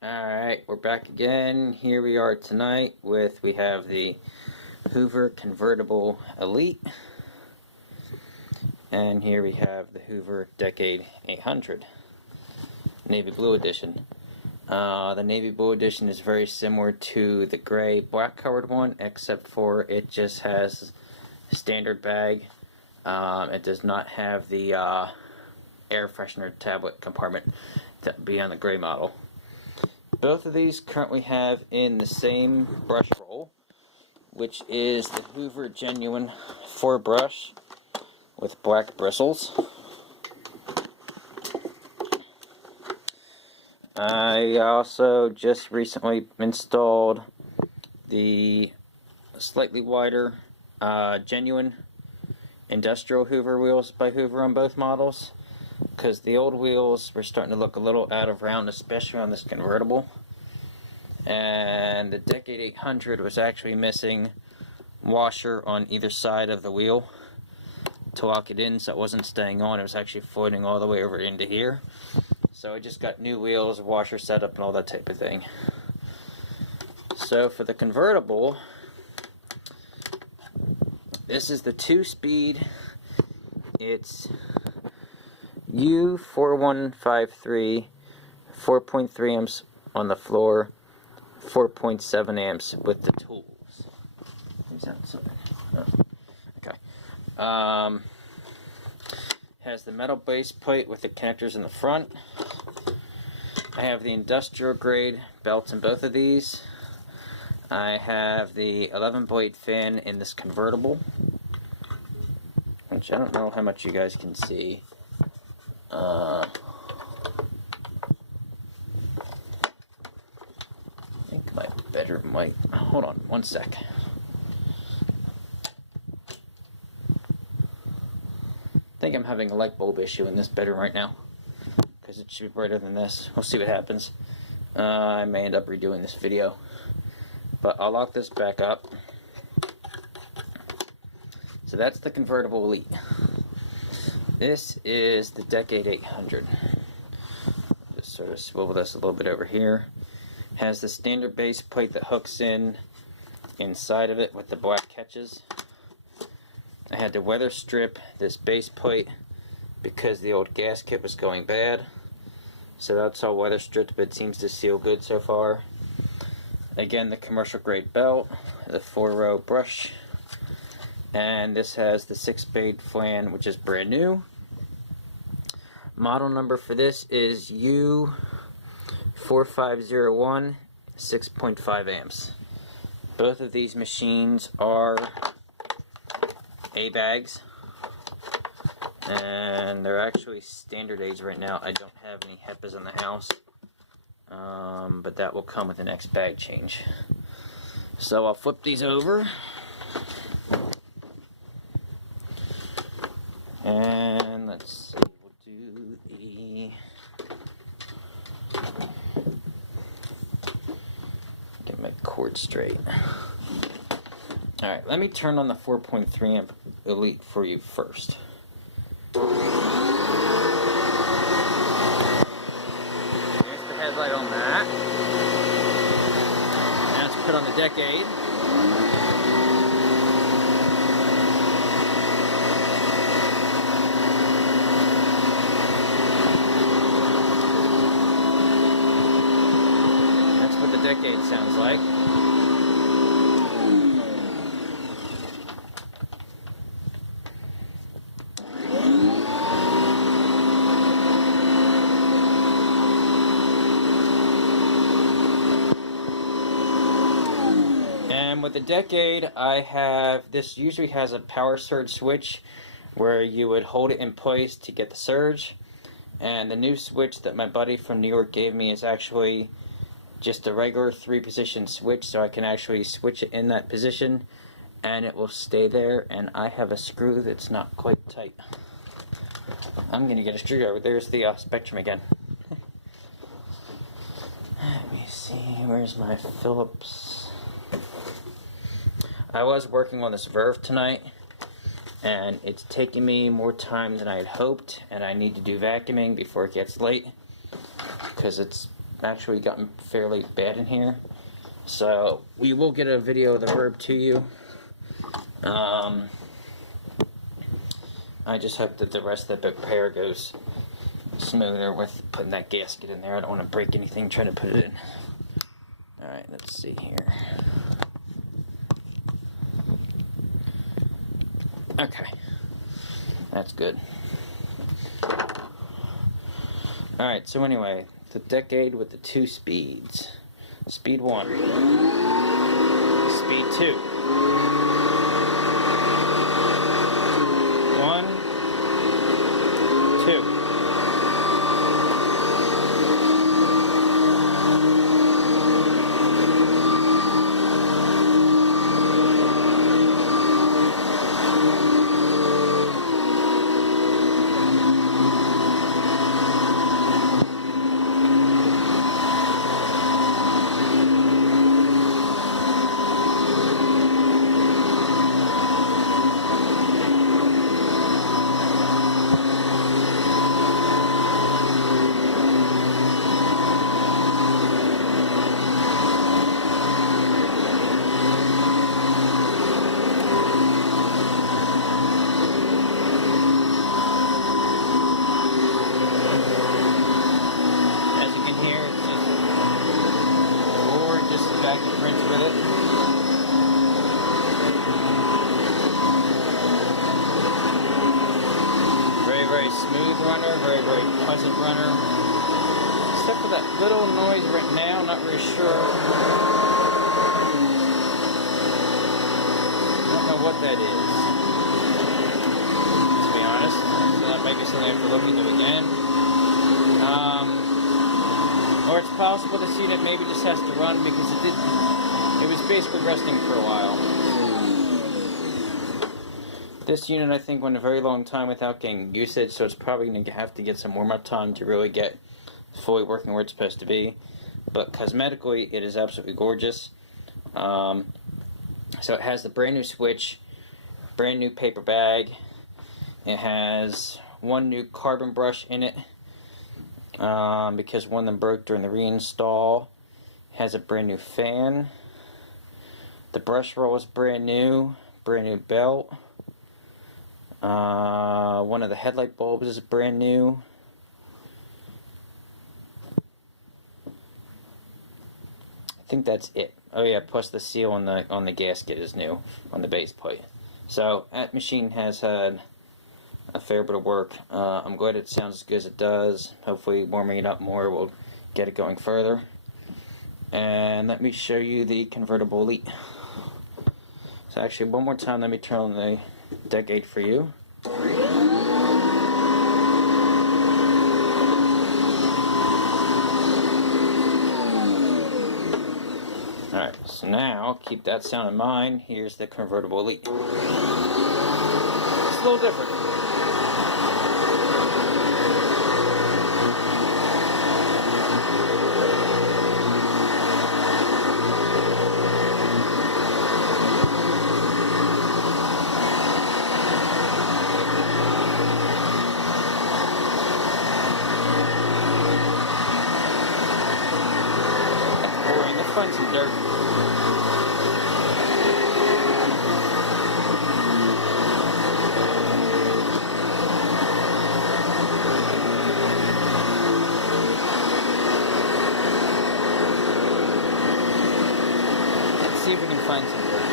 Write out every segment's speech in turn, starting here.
Alright, we're back again. Here we are tonight we have the Hoover Convertible Elite, and here we have the Hoover Decade 800 Navy Blue Edition. The Navy Blue Edition is very similar to the gray black colored one, except for it just has a standard bag. It does not have the air freshener tablet compartment that would be on the gray model. Both of these currently have in the same brush roll, which is the Hoover Genuine 4 brush with black bristles. I also just recently installed the slightly wider Genuine Industrial Hoover wheels by Hoover on both models, because the old wheels were starting to look a little out of round, especially on this convertible. And the Decade 800 was actually missing washer on either side of the wheel to lock it in, so it wasn't staying on. It was actually floating all the way over into here. So I just got new wheels, washer setup, and all that type of thing. So for the convertible, this is the 2-speed. It's U4153, 4.3 amps on the floor, 4.7 amps with the tools. Okay. Has the metal base plate with the connectors in the front. I have the industrial grade belts in both of these. I have the 11 blade fan in this convertible, which I don't know how much you guys can see. I think my bedroom might... Hold on one sec. I think I'm having a light bulb issue in this bedroom right now, because it should be brighter than this. We'll see what happens. I may end up redoing this video, but I'll lock this back up. So that's the Convertible Elite. This is the Decade 800. Just sort of swivel this a little bit over here. Has the standard base plate that hooks in inside of it with the black catches. I had to weather strip this base plate because the old gasket was going bad. So that's all weather stripped, but it seems to seal good so far. Again, the commercial grade belt, the 4-row brush, and this has the 6-blade fan, which is brand new. Model number for this is U4501, 6.5 amps. Both of these machines are A-bags, and they're actually standard A's right now. I don't have any HEPAs in the house, but that will come with the next bag change. So I'll flip these over, and let's see, we'll do the... Get my cord straight. Alright, let me turn on the 4.3 amp Elite for you first. There's the headlight on that. Now let's put on the Decade. That's what the Decade sounds like. And with the Decade, I have, this usually has a power surge switch where you would hold it in place to get the surge. And the new switch that my buddy from New York gave me is actually just a regular 3-position switch, so I can actually switch it in that position and it will stay there. And I have a screw that's not quite tight. I'm going to get a screwdriver. There's the Spectrum again. Let me see, where's my Phillips? I was working on this Verve tonight, and it's taking me more time than I had hoped, and I need to do vacuuming before it gets late, because it's actually gotten fairly bad in here. So we will get a video of the Verb to you. I just hope that the rest of the repair goes smoother with putting that gasket in there. I don't want to break anything trying to put it in. Alright, let's see here. Okay. That's good. Alright, so anyway, the Decade with the 2 speeds. Speed 1. Speed 2. 1, 2. Very smooth runner, very pleasant runner. Except for that little noise right now, not really sure. I don't know what that is, to be honest. So that might be something I have to look into again. Or it's possible to see that maybe just has to run because it was basically resting for a while. This unit, I think, went a very long time without getting usage, so it's probably going to have to get some warm-up time to really get fully working where it's supposed to be. But cosmetically, it is absolutely gorgeous. So it has the brand new switch, brand new paper bag. It has one new carbon brush in it because one of them broke during the reinstall. It has a brand new fan. The brush roll is brand new belt. One of the headlight bulbs is brand new. I think that's it. Oh yeah, plus the seal on the gasket is new on the base plate. So that machine has had a fair bit of work. I'm glad it sounds as good as it does. Hopefully warming it up more will get it going further. And let me show you the Convertible Elite. So actually, one more time, let me turn on the Decade for you. Alright, so now, keep that sound in mind. Here's the Convertible Elite. It's a little different. Find some dirt. Let's see if we can find some dirt.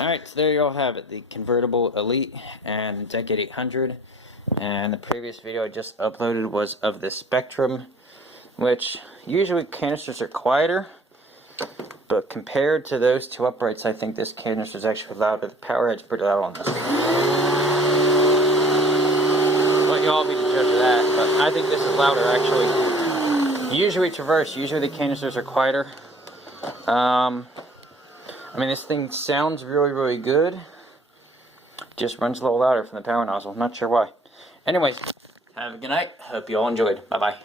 Alright, so there you all have it, the Convertible Elite and Decade 800. And the previous video I just uploaded was of the Spectrum, which usually canisters are quieter, but compared to those two uprights, I think this canister is actually louder. The power head's pretty loud on this. I'll let you all be the judge of that, but I think this is louder actually. Usually it's reversed. Usually the canisters are quieter. I mean, this thing sounds really, really good. Just runs a little louder from the power nozzle. Not sure why. Anyways, have a good night. Hope you all enjoyed. Bye-bye.